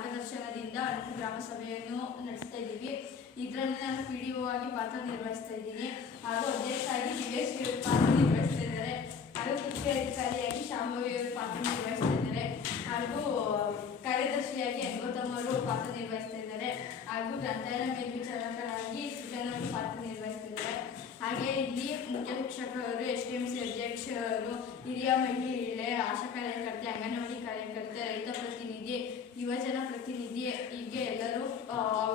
ಮಾರ್ಗದರ್ಶನದಿಂದ ಅಣಕು ಗ್ರಾಮ ಸಭೆಯನ್ನು ನಡೆಸ್ತಾ ಇದ್ದೀವಿ. ಇದರಲ್ಲಿ ನಾನು PDO ಆಗಿ ಪಾತ್ರ ನಿರ್ವಹಿಸ್ತಾ ಇದ್ದೀನಿ. ಹಾಗೂ ಅಧ್ಯಕ್ಷರಾಗಿ ದಿವೇಶ್ ಪಾತ್ರ ನಿರ್ವಹಿಸ್ತಾ ಇದ್ದಾರೆ. ಹಾಗೂ ಮುಖ್ಯ ಅಧಿಕಾರಿಯಾಗಿ ಶಾಂಭವಿ ಅವರು ಪಾತ್ರ ನಿರ್ವಹಿಸ್ತಾ ಇದ್ದಾರೆ. ಹಾಗೂ ಕಾರ್ಯದರ್ಶಿಯಾಗಿ ಗೌತಮ್ ಅವರು ಪಾತ್ರ ನಿರ್ವಹಿಸ್ತಾ ಇದ್ದಾರೆ. ಹಾಗೂ ಗ್ರಂಥಾಲಯ ಮೇಲ್ವಿಚಾರಕರಾಗಿ ಸುಜನ್ ಅವರು ಪಾತ್ರ ನಿರ್ವಹಿಸ್ತಾ ಇದ್ದಾರೆ. ಹಾಗೆ ಇಲ್ಲಿ ಮುಖ್ಯ ಶಿಕ್ಷಕರು, STMC ಅಧ್ಯಕ್ಷರು, ಹಿರಿಯ ಮಹಿಳೆ, ಆಶಾ ಕಾರ್ಯಕರ್ತೆ, ಅಂಗನವಾಡಿ ಕಾರ್ಯಕರ್ತೆ, ರೈತ ಪ್ರತಿನಿಧಿ, ಯುವಜನ ಪ್ರತಿನಿಧಿ, ಹೀಗೆ ಎಲ್ಲರೂ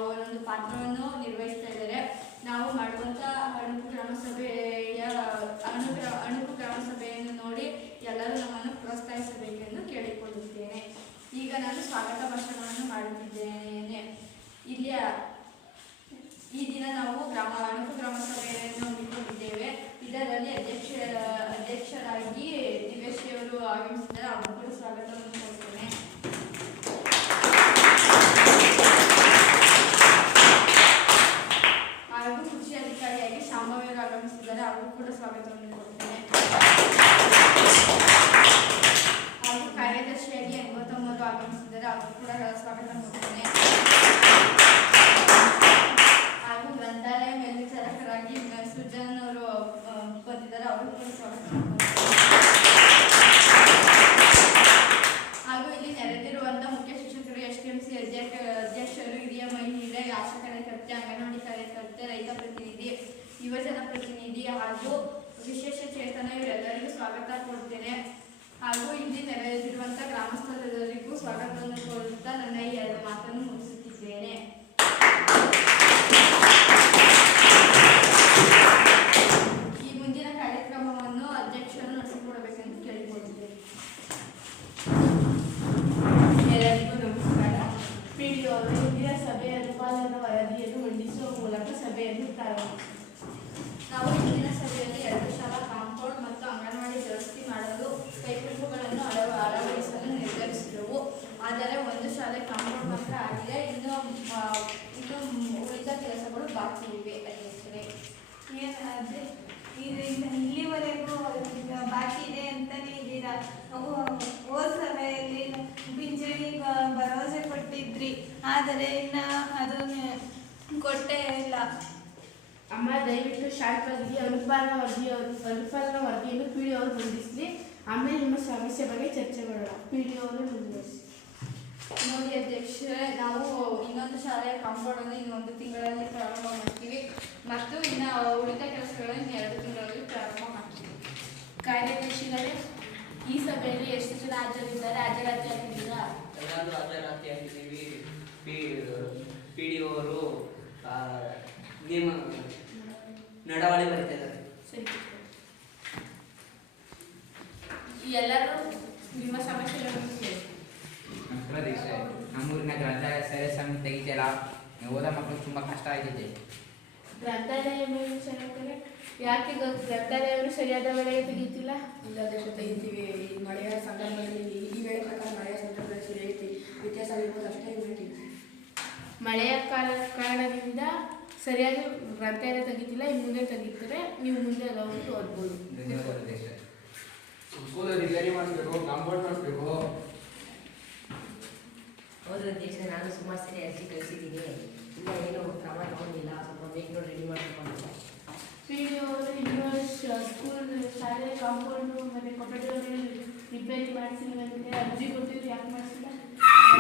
ಒಂದೊಂದು ಪಾತ್ರವನ್ನು ನಿರ್ವಹಿಸ್ತಾ ಇದ್ದಾರೆ. ನಾವು ಮಾಡುವಂಥ ಅಣಕು ಗ್ರಾಮ ಸಭೆಯನ್ನು ನೋಡಿ ಎಲ್ಲರೂ ನಮ್ಮನ್ನು ಪ್ರೋತ್ಸಾಹಿಸಬೇಕೆಂದು ಕೇಳಿಕೊಳ್ಳುತ್ತೇನೆ. ಈಗ ನಾನು ಸ್ವಾಗತ ಭಾಷಣವನ್ನು ಮಾಡುತ್ತಿದ್ದೇನೆ. ಈ ದಿನ ನಾವು ಅಣಕು ಗ್ರಾಮ ಸಭೆಯನ್ನು ಹಮ್ಮಿಕೊಂಡಿದ್ದೇವೆ. ಇದರಲ್ಲಿ ಅಧ್ಯಕ್ಷರಾಗಿ ದಿವೇಶ್ ಅವರು ಆಗಮಿಸಿದ್ದಾರೆ. ಅವರು ಸ್ವಾಗತವನ್ನು ಕೊಡ್ತೇನೆ. ಹಾಗೂ ಕೃಷಿ ಅಧಿಕಾರಿಯಾಗಿ ಶಾಂಭವಿ ಅವರು ಆಗಮಿಸಿದ್ದಾರೆ. ಅವರು ಕೂಡ ಸ್ವಾಗತವನ್ನು ಕೊಡ್ತೇನೆ. ಹಾಗೂ ಕಾರ್ಯದರ್ಶಿಯಾಗಿ ಗೌತಮ್ ಅವರು ಆಗಮಿಸಿದ್ದಾರೆ. ಅವರು ಕೂಡ ಸ್ವಾಗತ ಕೊಡ್ತೇನೆ. ಹಾಗೂ ಗ್ರಂಥಾಲಯ ಮೇಲ್ವಿಚಾರಕರಾಗಿ ಸುಜನ್ ಅವರು ಬಂದಿದ್ದಾರೆ. ಅವರು ಕೂಡ ಸ್ವಾಗತ ಹಾಗೂ ಇಲ್ಲಿ ನೆರೆದಿರುವಂಥ ಮುಖ್ಯ ಶಿಕ್ಷಕರು, STMC ಅಧ್ಯಕ್ಷರು, ಹಿರಿಯ ಮಹಿಳೆ, ಆಶಾ ಕಾರ್ಯಕರ್ತೆ, ಅಂಗನವಾಡಿ ಕಾರ್ಯಕರ್ತೆ, ರೈತ ಪ್ರತಿನಿಧಿ, ಯುವಜನ ಪ್ರತಿನಿಧಿ ಹಾಗೂ ವಿಶೇಷ ಚೇತನ ಇವರೆಲ್ಲರಿಗೂ ಸ್ವಾಗತ ಕೊಡ್ತೇನೆ. ಹಾಗೂ ಇಲ್ಲಿ ನೆರೆದಿರುವಂಥ ಗ್ರಾಮಸ್ಥರೆಲ್ಲರಿಗೂ ಸ್ವಾಗತವನ್ನು ಕೋರುತ್ತಾ ನನ್ನ ಈ ಎರಡು ಮಾತನ್ನು ಮುಗಿಸುತ್ತಿದ್ದೇನೆ. ಈ ಮುಂದಿನ ಕಾರ್ಯಕ್ರಮವನ್ನು ಅಧ್ಯಕ್ಷರು ನಡೆಸಿಕೊಡಬೇಕೆಂದು ಕೇಳಿಕೊಳ್ಳುತ್ತೇನೆ. ಎಲ್ಲರಿಗೂ ನಮಸ್ಕಾರ. PDO ಅವರು ಇಂದಿನ ಸಭೆಯ ಅನುಪಾಲನಾ ವರದಿಯನ್ನು ಮಂಡಿಸುವ ಮೂಲಕ ಸಭೆಯನ್ನು ಪ್ರಾರಂಭಿಸಿದರು. ನಾವು ಇಂದಿನ ಸಭೆಯಲ್ಲಿ 2 ಶಾಲಾ ಕಾಂಪೌಂಡ್ ಮತ್ತು ಅಂಗನವಾಡಿ ದುರಸ್ತಿ ಮಾಡಲು ಕೈಪಿಡಿಗಳನ್ನು ಅಳವಡಿಸಲು ನಿರ್ಧರಿಸಿದೆವು. ಆದರೆ 1 ಶಾಲೆ ಕಾಂಪೌಂಡ್ ಮಾತ್ರ ಆಗಿದೆ. ಇನ್ನು ಉಳಿದ ಕೆಲಸಗಳು ಬಾಕಿ ಇವೆ. ಅಧ್ಯಕ್ಷರೇ, ಏನಾದರೆ ಇಲ್ಲಿವರೆಗೂ ಬಾಕಿ ಇದೆ ಅಂತಲೇ ಇದ್ದೀರಾ? ಹೋದ ಸಭೆಯಲ್ಲಿ ಪಿಂಚಣಿ ಭರವಸೆ ಕೊಟ್ಟಿದ್ರಿ, ಆದರೆ ಇನ್ನು ಅದು ಕೊಟ್ಟೇ ಇಲ್ಲ. ಅಮ್ಮ, ದಯವಿಟ್ಟು ಶಾರ್ಟ್ ವರದಿ ಅನುಪಾಲನಾ ವರದಿಯನ್ನು PDO ಅವರು ಮಂಡಿಸಲಿ. ಆಮೇಲೆ ನಿಮ್ಮ ಸಮಸ್ಯೆ ಬಗ್ಗೆ ಚರ್ಚೆ ಮಾಡೋಣ. PDO ಅವರು ಮುಂದುವರಿಸಿ. ನೋಡಿ ಅಧ್ಯಕ್ಷರೇ, ನಾವು ಇನ್ನೊಂದು ಶಾಲೆಯ ಕಾಂಪೌಂಡನ್ನು ಇನ್ನೊಂದು ತಿಂಗಳಲ್ಲಿ ಪ್ರಾರಂಭ ಮಾಡ್ತೀವಿ ಮತ್ತು ಇನ್ನು ಉಳಿದ ಕೆಲಸಗಳನ್ನು 2 ತಿಂಗಳಲ್ಲಿ ಪ್ರಾರಂಭ ಮಾಡ್ತೀವಿ. ಕಾರ್ಯದರ್ಶಿಗಳೇ, ಈ ಸಭೆಯಲ್ಲಿ ಎಷ್ಟು ಜನ ಹಾಜರಿದ್ದಾರೆ? ಹಾಜರಾತಿಯಾಗಿದ್ದೀರಾ? ಎಲ್ಲರೂ ಹಾಜರಾತಿಯಾಗಿದ್ದೀವಿ. PDO ಅವರು ನಿಯಮ ನಡವಳಿ ಬರೀತಾ ಇದ್ದಾರೆ. ಸರಿ, ಎಲ್ಲರೂ ನಿಮ್ಮ ಸಮಸ್ಯೆಗಳನ್ನು ಕೇಳಿ. ನಮಸ್ಕಾರ ದೀಕ್ಷೆ. ನಮ್ಮೂರಿನ ಗ್ರಂಥಾಲಯ ಸರಿ ಸಮಯ ತೆಗಿತೀರ? ಓದೋ ಮಕ್ಕಳು ತುಂಬ ಕಷ್ಟ ಆಗಿದೆ. ಗ್ರಂಥಾಲಯ ಯಾಕೆ ಗ್ರಂಥಾಲಯವನ್ನು ಸರಿಯಾದ ವೇಳೆಗೆ ತೆಗೀತಿಲ್ಲ? ಇಲ್ಲ ಅಧ್ಯಕ್ಷ, ತೆಗಿತೀವಿ. ಈ ಮಳೆಯ ಸಂದರ್ಭದಲ್ಲಿ ಈ ವೇಳೆ ಪ್ರಕಾರ ಮಳೆಯ ಸಂದರ್ಭದಲ್ಲಿ ಸರಿಯಾಗಿ ವ್ಯತ್ಯಾಸ ಆಗಿರ್ಬೋದು, ಅಷ್ಟೇ ಹೇಳ್ತೀವಿ. ಮಳೆಯ ಕಾರಣದಿಂದ ಸರಿಯಾಗಿ ಗ್ರಂಥಾಲಯ ತೆಗಿತಿಲ್ಲ. ಇನ್ನು ಮುಂದೆ ತೆಗಿತಾರೆ. ನೀವು ಮುಂದೆ ಹೋಗಿ ಓದ್ಬೋದು. ಧನ್ಯವಾದ ದೀಕ್ಷೆ. ಸ್ಕೂಲ್ ರಿಪೇರಿ ಮಾಡಿಸ್ಬೇಕು, ಕಾಂಪೌಂಡ್ ಮಾಡಿಸ್ಬೇಕು. ಹೌದು ಅಧ್ಯಕ್ಷ, ನಾನು ಸುಮಾರು ಸರಿ ಅರ್ಜಿ ಕಳಿಸಿದ್ದೀನಿ. ಇಲ್ಲ, ಏನು ಕ್ರಮ ತಗೊಂಡಿಲ್ಲ. ಸ್ವಲ್ಪ ಬೇಗ ನೋಡಿ ರೆಡಿ ಮಾಡಿಕೊಂಡು. PDO ಅವರು ಇನ್ನೂ ಸ್ಕೂಲ್ ಶಾಲೆ ಕಾಂಪೌಂಡು ಮತ್ತು ಕೊಠಡಿಗಳನ್ನು ರಿಪೇರಿ ಮಾಡಿಸಿಲ್ವಂತೆ ಅರ್ಜಿ ಕೊಟ್ಟಿದ್ರು. ಯಾಕೆ ಮಾಡಿಸಿಲ್ಲ?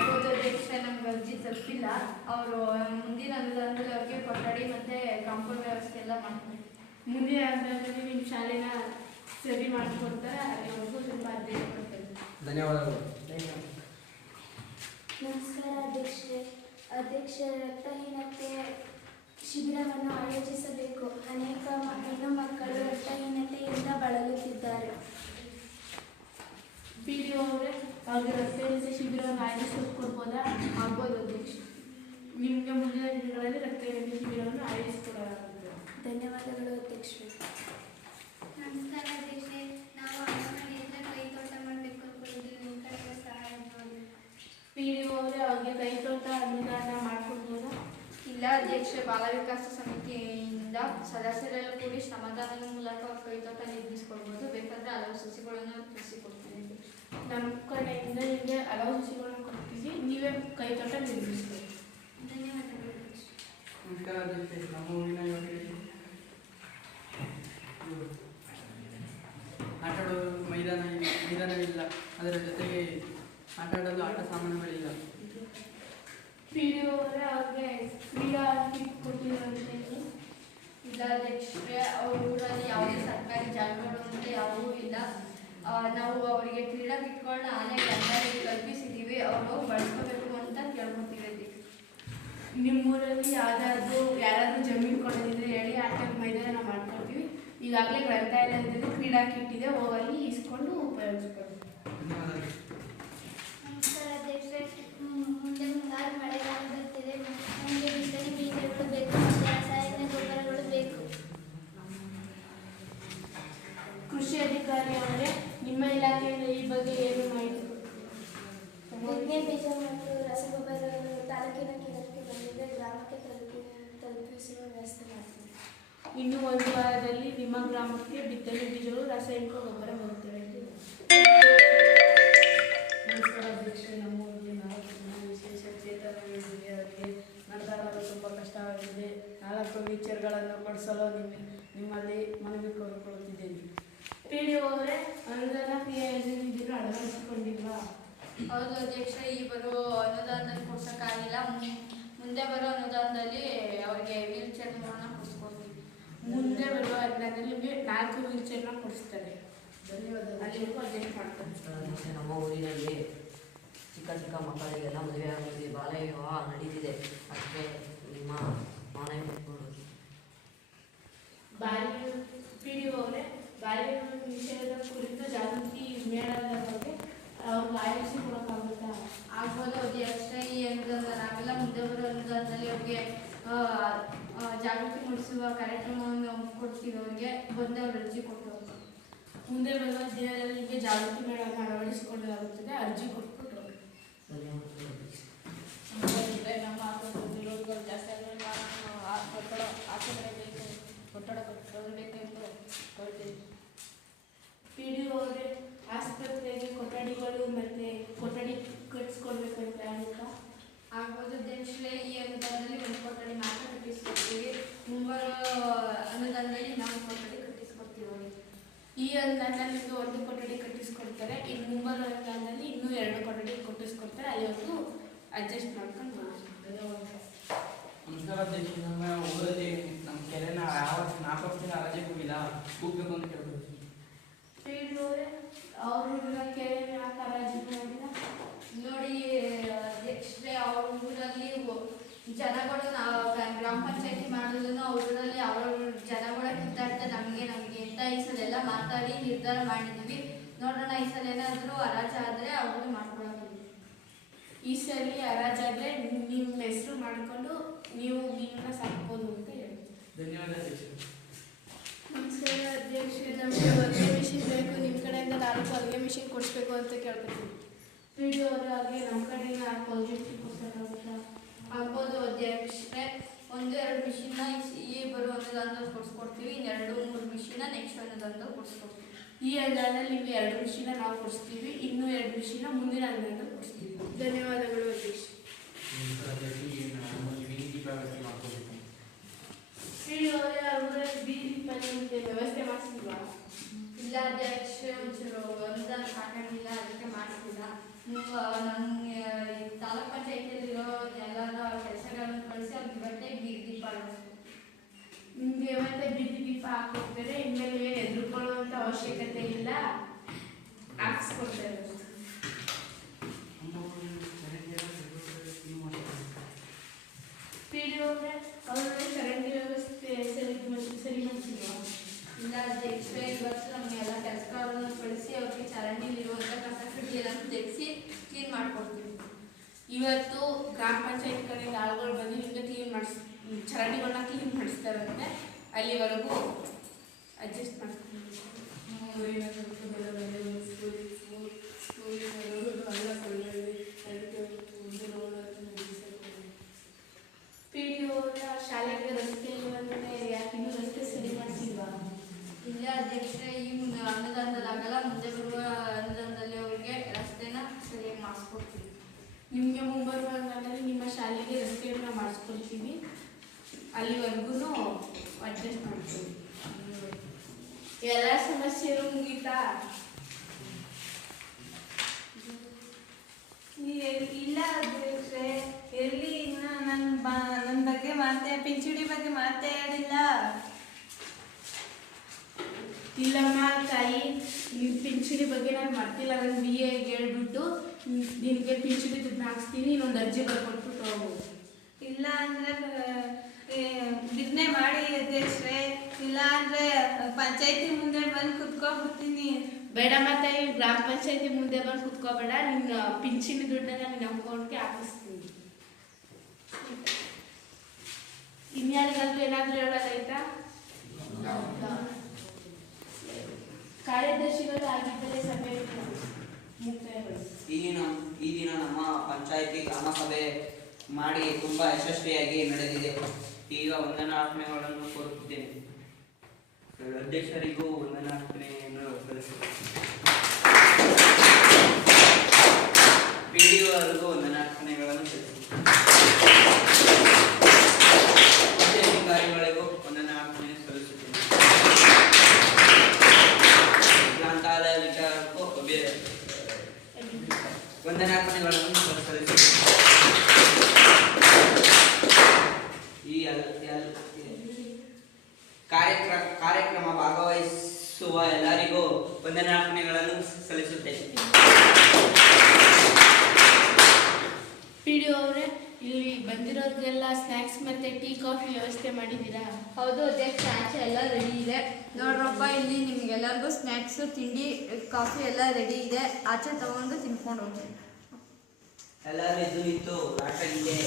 ಹೌದು ಅಧ್ಯಕ್ಷ, ನಮ್ಗೆ ಅರ್ಜಿ ತಲುಪಿಲ್ಲ. ಅವರು ಮುಂದಿನ ಅನುದಾನದಲ್ಲಿ ಅವ್ರಿಗೆ ಕೊಠಡಿ ಮತ್ತು ಕಾಂಪೌಂಡ್ ವ್ಯವಸ್ಥೆ ಎಲ್ಲ ಮಾಡ್ತಾರೆ. ಮುಂದಿನ ಹಂತದಲ್ಲಿ ನಿಮ್ಮ ಶಾಲೆನ ಸರಿ ಮಾಡಿಕೊಡ್ತಾರೆ. ಅಲ್ಲಿವರೆಗೂ ಸ್ವಲ್ಪ ಅರ್ಜಿ ಕೊಡ್ತಾರೆ. ಧನ್ಯವಾದಗಳು. ಧನ್ಯವಾದ. ನಮಸ್ಕಾರ ಅಧ್ಯಕ್ಷರ ರಕ್ತಹೀನತೆ ಶಿಬಿರವನ್ನು ಆಯೋಜಿಸಬೇಕು. ಅನೇಕ ಹೆಣ್ಣು ಮಕ್ಕಳು ರಕ್ತಹೀನತೆಯಿಂದ ಬಳಲುತ್ತಿದ್ದಾರೆ. PDO ಅವರೇ, ಅವ್ರಿಗೆ ರಕ್ತಹೀನತೆ ಶಿಬಿರವನ್ನು ಆಯೋಜಿಸಿಕೊಡ್ಬೋದಾ? ಆಗ್ಬೋದು ಅಧ್ಯಕ್ಷ. ನಿಮಗೆ ಮುಂದಿನ ದಿನಗಳಲ್ಲಿ ರಕ್ತಹೀನತೆ ಶಿಬಿರವನ್ನು ಆಯೋಜಿಸಿಕೊಡಲಾಗುತ್ತದೆ. ಧನ್ಯವಾದಗಳು ಅಧ್ಯಕ್ಷರೇ. ನಮಸ್ಕಾರ ಅಧ್ಯಕ್ಷರೇ, ನಾವು ಅಂಗನವಾಡಿಯಿಂದ ಕೈತೋಟ ಮಾಡಬೇಕು ಅಂದ್ಕೊಂಡಿದ್ದೀವಿ. ನಿಮ್ಮ ಕಡೆಯಿಂದ ಸಹಾಯ ಮಾಡಿ. PDO ಅವರೇ, ಅವ್ರಿಗೆ ಕೈತೋಟ ಅನುದಾನ ಮಾಡಿಕೊಡ್ಬೋದಾ? ಇಲ್ಲ ಅಧ್ಯಕ್ಷ, ಬಾಲ ವಿಕಾಸ ಸಮಿತಿಯಿಂದ ಸದಸ್ಯರೆಲ್ಲ ಕೂಡಿ ಶ್ರಮದಾನದ ಮೂಲಕ ಕೈತೋಟ ನಿರ್ಮಿಸಿಕೊಡ್ಬೋದು. ಬೇಕಾದರೆ ಹಲವು ಸಸಿಗಳನ್ನು ತಿಳಿಸಿಕೊಡ್ತೀನಿ. ನಮ್ಮ ಕಡೆಯಿಂದ ನಿಮಗೆ ಹಲವು ಸಸಿಗಳನ್ನು ಕೊಡ್ತೀವಿ. ಕೊಡಿಸ್ತೀವಿ, ನೀವೇ ಕೈತೋಟ ನಿರ್ಮಿಸ್ಬೇಕು. ಧನ್ಯವಾದಗಳು ಅಧ್ಯಕ್ಷರೇ. ನಮಸ್ಕಾರ ಅಧ್ಯಕ್ಷೆ, ನಮ್ಮ ಊರಿನ ಯುವಕರಿಗೆ ಆಟಾಡೋ ಮೈದಾನವಿಲ್ಲ, ಅದರ ಜೊತೆಗೆ ಆಟಾಡಲು ಆಟ ಸಾಮಾನುಗಳಿಲ್ಲ. PDO ಅವರೇ ಅವ್ರಿಗೆ ಕ್ರೀಡಾ ಕಿಟ್ ಕೊಟ್ಟಿರೋದು ಇಲ್ಲ ಅಧ್ಯಕ್ಷರೇ, ಅವ್ರ ಊರಲ್ಲಿ ಯಾವುದೇ ಸರ್ಕಾರಿ ಜಾಗಗಳು ಅಂತ ಯಾವುದೂ ಇಲ್ಲ. ನಾವು ಅವರಿಗೆ ಕ್ರೀಡಾ ಕಿಟ್ಗಳನ್ನ ಆನೆ ಗ್ರಂಥಾಲಯಕ್ಕೆ ಕಲ್ಪಿಸಿದ್ದೀವಿ, ಅವರು ಬಳಸ್ಕೋಬೇಕು ಅಂತ ಕೇಳ್ಕೊತೀವಿ ಅಧ್ಯಕ್ಷ. ನಿಮ್ಮೂರಲ್ಲಿ ಯಾರಾದರೂ ಜಮೀನು ಕೊಡೋದಿದ್ರೆ ಹೇಳಿ, ಆಟದ ಮೈದಾನ ಮಾಡ್ಕೊಳ್ತೀವಿ. ಈಗಾಗಲೇ ಗ್ರಂಥಾಲಯದಲ್ಲಿ ಕ್ರೀಡಾ ಕಿಟ್ ಇದೆ, ಹೋಗಲ್ಲಿ ಇಸ್ಕೊಂಡು ಉಪಯೋಗಿಸ್ಕೊಳ್ಳಿ. ನಮಸ್ಕಾರ ಅಧ್ಯಕ್ಷರೇ. ಮುಂದೆ ಮುಂಗಾರು ಮಳೆಗಾಲ ಬರ್ತಿದೆ. ನಮಗೆ ಬಿತ್ತನೆ ಬೀಜಗಳು ಬೇಕು ಮತ್ತು ರಾಸಾಯನಿಕ ಗೊಬ್ಬರಗಳು ಬೇಕು. ಕೃಷಿ ಅಧಿಕಾರಿ ಅವರೇ, ನಿಮ್ಮ ಇಲಾಖೆಯಿಂದ ಈ ಬಗ್ಗೆ ಏನು ಮಾಹಿತಿ? ಬಿತ್ತನೆ ಬೀಜ ಮತ್ತು ರಸಗೊಬ್ಬರಗಳನ್ನು ತಾಲೂಕಿನ ಕೇಂದ್ರಕ್ಕೆ ಬಂದಿದ್ದರೆ ಗ್ರಾಮಕ್ಕೆ ತಲುಪಿಸುವ ವ್ಯವಸ್ಥೆ ಮಾಡ್ತೀವಿ. ಇನ್ನು ಒಂದು ವಾರದಲ್ಲಿ ನಿಮ್ಮ ಗ್ರಾಮಕ್ಕೆ ಬಿತ್ತನೆ ಬೀಜಗಳು ರಾಸಾಯನಿಕ ಗೊಬ್ಬರ ಬರುತ್ತವೆ. ನಮಸ್ಕಾರ ಅಧ್ಯಕ್ಷರೇ. ನಮ್ಮ ಊರಿಗೆ 4 ಜನ ವಿಶೇಷ ಚೇತನರಿದ್ದಾರೆ. ಅವರಿಗೆ ನಡೆದಾಡಲು ತುಂಬ ಕಷ್ಟವಾಗಿದೆ. 4 ವೀಲ್ಚೇರ್ಗಳನ್ನು ಕೊಡಿಸಲು ನಿಮ್ಮಲ್ಲಿ ಮನವಿ ಕೋರಿಕೊಳ್ಳುತ್ತಿದ್ದೇನೆ. PDO ಅವರೇ, ಅನುದಾನ ಕ್ರಿಯೆಯನ್ನು ಅಳವಡಿಸಿಕೊಂಡಿಲ್ವಾ? ಹೌದು ಅಧ್ಯಕ್ಷ, ಈ ಬರೋ ಅನುದಾನದಲ್ಲಿ ಕೊಡ್ಸೋಕ್ಕಾಗಿಲ್ಲ. ಮುಂದೆ ಬರೋ ಅನುದಾನದಲ್ಲಿ ಅವರಿಗೆ ವೀಲ್ ಚೇರ್ಗಳನ್ನ ಕೊಡಿಸ್ಕೊಡ್ತೀವಿ. ಮುಂದೆ ಬರುವ ಅನುದಾನದಲ್ಲಿ ನಿಮಗೆ 4 ವೀಲ್ಚೇರ್ನ ಕೊಡಿಸ್ತಾರೆ. ಧನ್ಯವಾದಗಳು. ಅಲ್ಲಿವರೆಗೂ ಅಡ್ಜಸ್ಟ್ ಮಾಡ್ತಾರೆ. ನಮ್ಮ ಊರಿನಲ್ಲಿ ಚಿಕ್ಕ ಚಿಕ್ಕ ಮಕ್ಕಳಿಗೆಲ್ಲ ಮದುವೆ ಆಗುತ್ತೆ, ಬಾಲ್ಯ ವಿವಾಹ ನಡೀತಿದೆ. ಅದಕ್ಕೆ ನಿಮ್ಮ ಮನವಿ ಮಾಡಿಕೊಳ್ಳೋದು. PDO ಅವರೇ, ಬಾಲ್ಯ ವಿಷಯದ ಕುರಿತು ಜಾಗೃತಿ ಮೇಳದ ಬಗ್ಗೆ ಅವ್ರಿಗೆ ಆಯೋಜಿಸಿ ಕೊಡೋಕ್ಕಾಗುತ್ತಾ? ಆಗ್ಬೋದು ಅಧ್ಯಕ್ಷ, ಈ ಅನುದಾನದಲ್ಲಾಗಲ್ಲ. ಮುಂದೆ ಬರೋ ಅನುದಾನದಲ್ಲಿ ಅವ್ರಿಗೆ ಜಾಗೃತಿ ಮೂಡಿಸುವ ಕಾರ್ಯಕ್ರಮವನ್ನು ಕೊಡ್ತೀವಿ. ಅವ್ರಿಗೆ ಬಂದವರು ಅರ್ಜಿ ಕೊಟ್ಟು ಹೋಗ್ತಾರೆ. ಮುಂದೆ ಬರುವ ದಿನದಲ್ಲಿ ನಿಮಗೆ ಜಾಗೃತಿ ಮೇಳವನ್ನು ಅಳವಡಿಸಿಕೊಳ್ಳಲಾಗುತ್ತದೆ, ಅರ್ಜಿ ಕೊಟ್ಬಿಟ್ಟು ಹೋಗಿ. ನಮ್ಮ ಆಸ್ಪತ್ರೆ ರೋಗಿಗಳು ಜಾಸ್ತಿ ಆದರೆ ಕಟ್ಟಡ ಕಟ್ಟಬೇಕು ಎಂದು ಹೇಳ್ತೀವಿ. PDO ಅವರೇ, ಆಸ್ಪತ್ರೆಗೆ ಕೊಠಡಿಗಳು ಮತ್ತು ಕೊಠಡಿ ಕಟ್ಟಿಸ್ಕೊಡ್ಬೇಕಂತ ಆಗುತ್ತಾ? ಆಗ್ಬೋದು ಅಧ್ಯಕ್ಷರೇ, ಈ ಅನುದಾನದಲ್ಲಿ ಒಂದು ಕೊಠಡಿ ಮಾತ್ರ ಕಟ್ಟಿಸ್ಕೊಡ್ತೀವಿ. ಮುಂಬರೋ ಅನುದಾನದಲ್ಲಿ ನಾವು ಕೊಠಡಿ ಕಟ್ಟಿಸ್ಕೊಡ್ತೀವಿ ಅವ್ರಿಗೆ. ಈ ಅನುದಾನದಲ್ಲಿ ನಿಮಗೆ 1 ಕೊಠಡಿ ಕಟ್ಟಿಸ್ಕೊಡ್ತಾರೆ, ಇನ್ನು ಮುಂಬರುವ ಅನುದಾನದಲ್ಲಿ ಇನ್ನೂ 2 ಕೊಠಡಿ ಕಟ್ಟಿಸ್ಕೊಡ್ತಾರೆ. ಅಲ್ಲಿವರೆಗೂ ಅಡ್ಜಸ್ಟ್ ಮಾಡ್ಕೊಂಡು ಹೋಗಿ. ಧನ್ಯವಾದಗಳು. ನಮಸ್ಕಾರ ಅಧ್ಯಕ್ಷೆ, ನಮ್ಮ ಊರಲ್ಲಿ ನಮ್ಮ ಕೆರೆನ 4 ವರ್ಷದಿಂದ ರಜೆಗೆ ಹೋಗಿಲ್ಲ, ಹೋಗ್ಬೇಕು ಅಂತ ಕೇಳ್ಬೋದು. PDO ಅವರೇ, ಅವ್ರ ಕೆರೆ ಯಾಕೆ ಹರಾಜು ಮಾಡಿಲ್ಲ? ನೋಡಿ ಅಧ್ಯಕ್ಷರೇ, ಅವ್ರ ಊರಲ್ಲಿ ಜನಗಳು ನಾವು ಗ್ರಾಮ ಪಂಚಾಯತಿ ಮಾಡೋದನ್ನು ಅವರಲ್ಲಿ ಅವ್ರ ಜನಗಳ ಕಿತ್ತಾಡ್ತಾ ನಮಗೆ ಅಂತ ಈ ಸಲ ಎಲ್ಲ ಮಾತಾಡಿ ನಿರ್ಧಾರ ಮಾಡಿದ್ವಿ. ನೋಡೋಣ, ಈ ಸಲ ಏನಾದರೂ ಹರಾಜಾದರೆ ಅವ್ರಿಗೆ ಮಾಡ್ಕೊಳಕ್ಕೆ. ಈ ಸಲ ಹರಾಜಾದರೆ ನಿಮ್ಮ ಹೆಸರು ಮಾಡಿಕೊಂಡು ನೀವು ಮೀನನ್ನ ಸಾಕ್ಬೋದು ಅಂತ ಹೇಳಿ. ಧನ್ಯವಾದ ಅಧ್ಯಕ್ಷೆ. ನಮಸ್ಕಾರ ಅಧ್ಯಕ್ಷರೇ. ನಮಗೆ ಹೊಲಿಗೆ ಮಿಷಿನ್ ಬೇಕು. ನಿಮ್ಮ ಕಡೆಯಿಂದ 4 ಹೊಲಿಗೆ ಮಿಷಿನ್ ಕೊಡಿಸ್ಬೇಕು ಅಂತ ಕೇಳ್ಕೊತೀವಿ. PDO ಅವರಾಗಿ ನಮ್ಮ ಕಡೆಯಿಂದ 4 ಹೊಲಿಗೆ ಮಿಷಿನ್ ಕೊಡ್ಸೋಕ್ಕಾಗುತ್ತಾ? ಆಗ್ಬೋದು ಅಧ್ಯಕ್ಷರೇ. 1-2 ಮಿಷಿನ್ನ ಈ ಬರೋ ಅನುದಾನದಲ್ಲಿ ಕೊಡಿಸ್ಕೊಡ್ತೀವಿ. 2-3 ಮಿಷಿನ್ನ ನೆಕ್ಸ್ಟ್ ಅನುದಾನದಲ್ಲಿ ಕೊಡಿಸ್ಕೊಡ್ತೀವಿ. ಈ ಅನುದಾನದಲ್ಲಿ ನಿಮಗೆ 2 ಮಿಷಿನ ನಾವು ಕೊಡಿಸ್ತೀವಿ, ಇನ್ನೂ 2 ಮಿಷಿನ ಮುಂದಿನ ಅನುದಾನದಲ್ಲಿ ಕೊಡಿಸ್ತೀವಿ. ಧನ್ಯವಾದಗಳು ಅಧ್ಯಕ್ಷ. ಬೀದಿ ದೀಪ ವ್ಯವಸ್ಥೆ ಮಾಡ್ಕೋಬೇಕು. PDO ಅವರೇ, ಊರಲ್ಲಿ ಬೀದಿ ದೀಪದ ವ್ಯವಸ್ಥೆ ಮಾಡಿಸಿಲ್ವಾ? ಇಲ್ಲ ಅಧ್ಯಕ್ಷರೇ, ಒಂಚೂರು ಅನುದಾನ ಸಾಕಾಗಿಲ್ಲ, ಅದಕ್ಕೆ ಮಾಡಿಸಿಲ್ಲ. ನಮ್ಮ ತಾಲೂಕ್ ಪಂಚಾಯತಿಯಲ್ಲಿರೋ ಎಲ್ಲ ಕೆಲಸಗಳನ್ನು ಕಳಿಸಿ ಅವ್ರಿಗೆ ಇವತ್ತೇ ಬೀದಿ ದೀಪ ಅಳವಡಿಸ್ಬೇಕು. ನಿಮಗೆ ಇವತ್ತೇ ಬೀದಿ ದೀಪ ಹಾಕೊಡ್ತಾರೆ, ಇನ್ಮೇಲೆ ಏನು ಎದುರುಕೊಳ್ಳುವಂಥ ಅವಶ್ಯಕತೆ ಇಲ್ಲ, ಹಾಕ್ಸ್ಕೊಡ್ತಾರೆ. PDO ಅವರೇ, ಅವರಲ್ಲಿ ಚರಂಡಿ ವ್ಯವಸ್ಥೆ ಸರಿ ಮಾಡಿಸಿಲ್ವಾ? ಇಲ್ಲ ಅಧ್ಯಕ್ಷರೇ, ಇವತ್ತು ನಮಗೆಲ್ಲ ಕೆಲಸಗಳನ್ನು ಕಳಿಸಿ ಅವ್ರಿಗೆ ಚರಂಡಿಲಿರುವಂಥ ಕಸ ಕಡ್ಡಿ ಎಲ್ಲ ತೆಗೆಸಿ ಕ್ಲೀನ್ ಮಾಡಿಕೊಡ್ತೀವಿ. ಇವತ್ತು ಗ್ರಾಮ ಪಂಚಾಯತ್ ಕಡೆಯಿಂದ ಆಳುಗಳು ಬಂದು ನಿಮಗೆ ಚರಂಡಿಗಳನ್ನ ಕ್ಲೀನ್ ಮಾಡಿಸ್ತಾರಂತೆ. ಅಲ್ಲಿವರೆಗೂ ಅಡ್ಜಸ್ಟ್ ಮಾಡ್ತೀವಿ. ಊರಿನ ಸ್ವಲ್ಪ ದೂರದಲ್ಲಿ ಹಳ್ಳ ಕೊಳ್ಳಲಿ ಅದಕ್ಕೆ ಮುಂದೆ ನೋಡೋದು ನಿಲ್ಲಿಸಬೇಕು. PDO ಅವರ ಶಾಲೆಗೆ ರಸ್ತೆ ಇರುವಂತೆ ಯಾಕೆ ಇನ್ನೂ ರಸ್ತೆ ಸರಿ ಮಾಡಿಸಿಲ್ವಾ? ಇಲ್ಲ ಅಧ್ಯಕ್ಷರೇ, ಈ ಅನುದಾನದಲ್ಲಿ ಆಗಲ್ಲ. ಮುಂದೆ ಬರುವ ಅನುದಾನದಲ್ಲಿ ಅವರಿಗೆ ರಸ್ತೆನ ಸರಿಯಾಗಿ ಮಾಡಿಸ್ಕೊಡ್ತೀವಿ. ನಿಮಗೆ ಮುಂಬರುವ ವಾರದಲ್ಲಿ ನಿಮ್ಮ ಶಾಲೆಗೆ ರಸ್ತೆಯನ್ನು ಮಾಡಿಸ್ಕೊಳ್ತೀವಿ. ಅಲ್ಲಿವರೆಗೂ ಅಡ್ಜಸ್ಟ್ ಮಾಡ್ತೀವಿ. ಎಲ್ಲ ಸಮಸ್ಯೆನೂ ಮುಗೀತಾ? ಇಲ್ಲ ಅಧ್ಯಕ್ಷೆ, ಎಲ್ಲಿ ಇನ್ನು ನನ್ನ ಬಗ್ಗೆ ಪಿಂಚಣಿ ಬಗ್ಗೆ ಮಾತಾಡಿಲ್ಲ. ಇಲ್ಲಮ್ಮ ತಾಯಿ, ನಿನ್ನ ಪಿಂಚಣಿ ಬಗ್ಗೆ ನಾನು ಮಾಡ್ತಿಲ್ಲ. ನಾನು BA ಹೇಳ್ಬಿಟ್ಟು ನಿನಗೆ ಪಿಂಚಣಿ ದುಡ್ಡು ಹಾಕ್ಸ್ತೀನಿ, ಇನ್ನೊಂದು ಅರ್ಜಿ ಬರ್ಕೊಟ್ಬಿಟ್ಟು ಹೋಗ್ಬೋದು. ಇಲ್ಲ ಅಂದರೆ ಬಿಡ್ನೆ ಮಾಡಿ ಅಧ್ಯಕ್ಷೆ, ಇಲ್ಲ ಅಂದರೆ ಪಂಚಾಯತಿ ಮುಂದೆ ಬಂದು ಕುತ್ಕೊಬಿಡ್ತೀನಿ. ಬೇಡಮ್ಮ ತಾಯಿ, ಗ್ರಾಮ ಪಂಚಾಯತಿ ಮುಂದೆ ಬಂದು ಕುತ್ಕೋಬೇಡ. ನಿನ್ನ ಪಿಂಚಣಿ ದುಡ್ಡನ್ನ ನಿನ್ನ ಅಕೌಂಟ್ಗೆ ಹಾಕಿಸ್ತೀನಿ. ಇನ್ಯಾರಿಗಾದ್ರೂ ಏನಾದರೂ ಹೇಳೋದಾಯ್ತಾ? ಕಾರ್ಯದರ್ಶಿಗಳು ಆಗಿದ್ದರೆ ಸಭೆ ಮುಕ್ತಾಯಗೊಳಿಸಿ. ಈ ದಿನ ನಮ್ಮ ಪಂಚಾಯಿತಿ ಗ್ರಾಮ ಸಭೆ ಮಾಡಿ ತುಂಬಾ ಯಶಸ್ವಿಯಾಗಿ ನಡೆದಿದೆ. ಈಗ ವಂದನಾರ್ಪಣೆಗಳನ್ನು ಕೋರುತ್ತಿದ್ದೇನೆ. ಅಧ್ಯಕ್ಷರಿಗೂ ವಂದನಾರ್ಪಣೆಯನ್ನು ಸಲ್ಲಿಸುತ್ತೇನೆ. PDO ಅವರಿಗೂ ವಂದನಾರ್ಪಣೆಗಳನ್ನು ಸಲ್ಲಿಸುತ್ತೇನೆ. ಅಧಿಕಾರಿಗಳಿಗೂ ವಂದನಾರ್ಪಣೆ ಸಲ್ಲಿಸುತ್ತೇನೆ. ಗ್ರಂಥಾಲಯ ವಿಚಾರಕ್ಕೂ ವಂದನಾರ್ಪಣೆಗಳನ್ನು ಸಲ್ಲಿಸುತ್ತೇನೆ. ಈ ಕಾರ್ಯಕ್ರಮ ಭಾಗವಹಿಸುವ ಎಲ್ಲರಿಗೂ ವಂದನಾರ್ಪಣೆಗಳನ್ನು ಸಲ್ಲಿಸುತ್ತೇನೆ. PDO ಅವರೇ, ಇಲ್ಲಿ ಬಂದಿರೋರಿಗೆಲ್ಲ ಸ್ನ್ಯಾಕ್ಸ್ ಮತ್ತೆ ಟೀ ಕಾಫಿ ವ್ಯವಸ್ಥೆ ಮಾಡಿದ್ದೀರಾ? ಹೌದು ಅಧ್ಯಕ್ಷ, ಆಚೆ ಎಲ್ಲ ರೆಡಿ ಇದೆ. ನೋಡ್ರಪ್ಪ, ಇಲ್ಲಿ ನಿಮಗೆಲ್ಲರಿಗೂ ಸ್ನ್ಯಾಕ್ಸು, ತಿಂಡಿ, ಕಾಫಿ ಎಲ್ಲ ರೆಡಿ ಇದೆ. ಆಚೆ ತಗೊಂಡು ತಿನ್ಕೊಂಡು ಹೋಗಿ. ಎಲ್ಲರೂ ಎದ್ದು ನಿಂತು ರಾಷ್ಟ್ರಗೀತೆ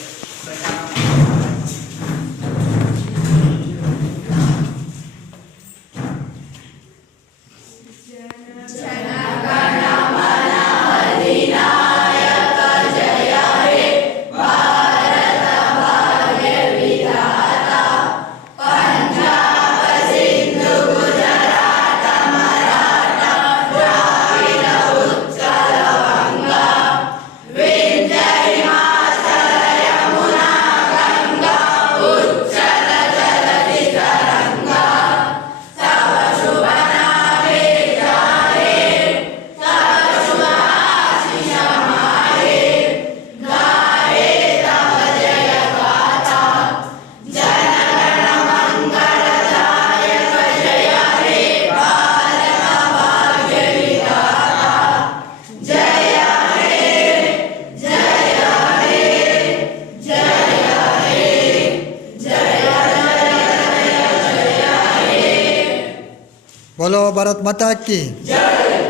बोलो भारत माता की जय।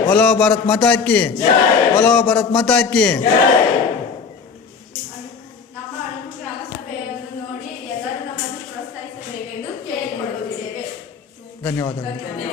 बोलो भारत माता की जय। बोलो भारत माता की ನಮ್ಮ ಅಣಕು ಗ್ರಾಮ ಸಭೆಯನ್ನು ನೋಡಿ ಎಲ್ಲರೂ ನಮ್ಮನ್ನು ಪ್ರೋತ್ಸಾಹಿಸಬೇಕೆಂದು ಕೇಳಿಕೊಳ್ಳುತ್ತೇವೆ. ಧನ್ಯವಾದಗಳು.